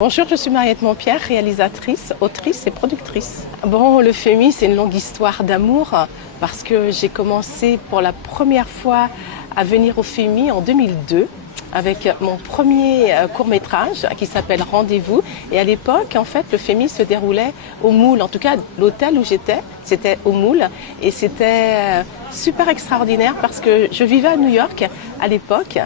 Bonjour, je suis Mariette Montpierre, réalisatrice, autrice et productrice. Bon, le FEMI, c'est une longue histoire d'amour parce que j'ai commencé pour la première fois à venir au FEMI en 2002 avec mon premier court-métrage qui s'appelle Rendez-vous. Et à l'époque, en fait, le FEMI se déroulait au Moule. En tout cas, l'hôtel où j'étais, c'était au Moule. Et c'était super extraordinaire parce que je vivais à New York à l'époque.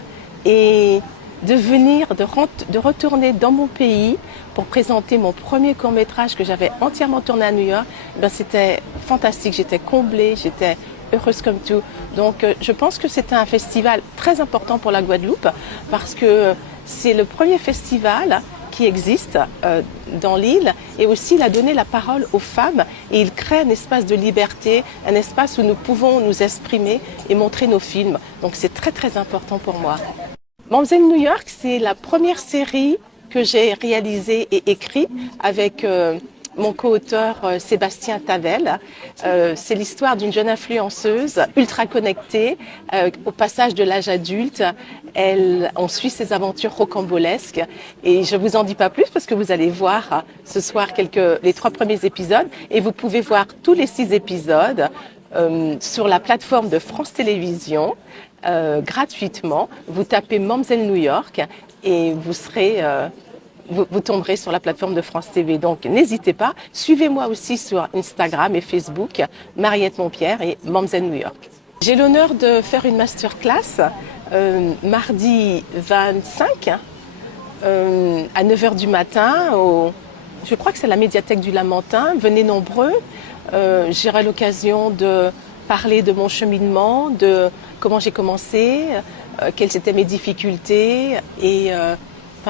Et de retourner dans mon pays pour présenter mon premier court-métrage que j'avais entièrement tourné à New York, c'était fantastique. J'étais comblée, j'étais heureuse comme tout. Donc je pense que c'est un festival très important pour la Guadeloupe parce que c'est le premier festival qui existe dans l'île et aussi il a donné la parole aux femmes et il crée un espace de liberté, un espace où nous pouvons nous exprimer et montrer nos films. Donc c'est très très important pour moi. Mamzelle New York, c'est la première série que j'ai réalisée et écrite avec mon co-auteur Sébastien Tavel. C'est l'histoire d'une jeune influenceuse ultra connectée au passage de l'âge adulte. On suit ses aventures rocambolesques et je vous en dis pas plus parce que vous allez voir ce soir les 3 premiers épisodes et vous pouvez voir tous les 6 épisodes sur la plateforme de France Télévisions. Gratuitement, vous tapez Mamzelle New York et vous tomberez sur la plateforme de France TV. Donc n'hésitez pas, suivez-moi aussi sur Instagram et Facebook, Mariette Montpierre et Mamzelle New York. J'ai l'honneur de faire une masterclass mardi 25 à 9h du matin, je crois que c'est la médiathèque du Lamentin. Venez nombreux, j'aurai l'occasion de parler de mon cheminement, de comment j'ai commencé, quelles étaient mes difficultés et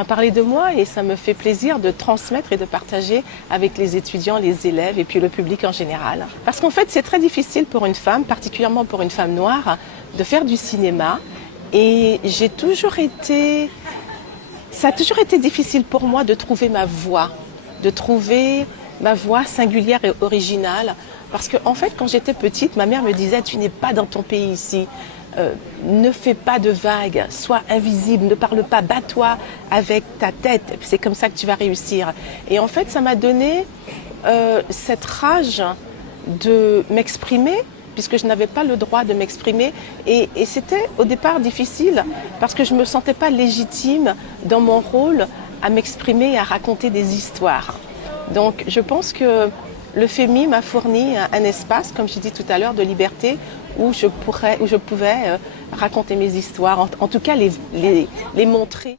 parler de moi. Et ça me fait plaisir de transmettre et de partager avec les étudiants, les élèves et puis le public en général. Parce qu'en fait, c'est très difficile pour une femme, particulièrement pour une femme noire, de faire du cinéma. Et ça a toujours été difficile pour moi de trouver ma voix singulière et originale. Parce que, en fait, quand j'étais petite, ma mère me disait « Tu n'es pas dans ton pays ici, ne fais pas de vagues, sois invisible, ne parle pas, bats-toi avec ta tête, c'est comme ça que tu vas réussir. » Et en fait, ça m'a donné cette rage de m'exprimer, puisque je n'avais pas le droit de m'exprimer. Et c'était au départ difficile, parce que je ne me sentais pas légitime dans mon rôle à m'exprimer et à raconter des histoires. Donc, je pense que le FEMI m'a fourni un espace, comme j'ai dit tout à l'heure, de liberté où je pouvais raconter mes histoires, en tout cas les montrer.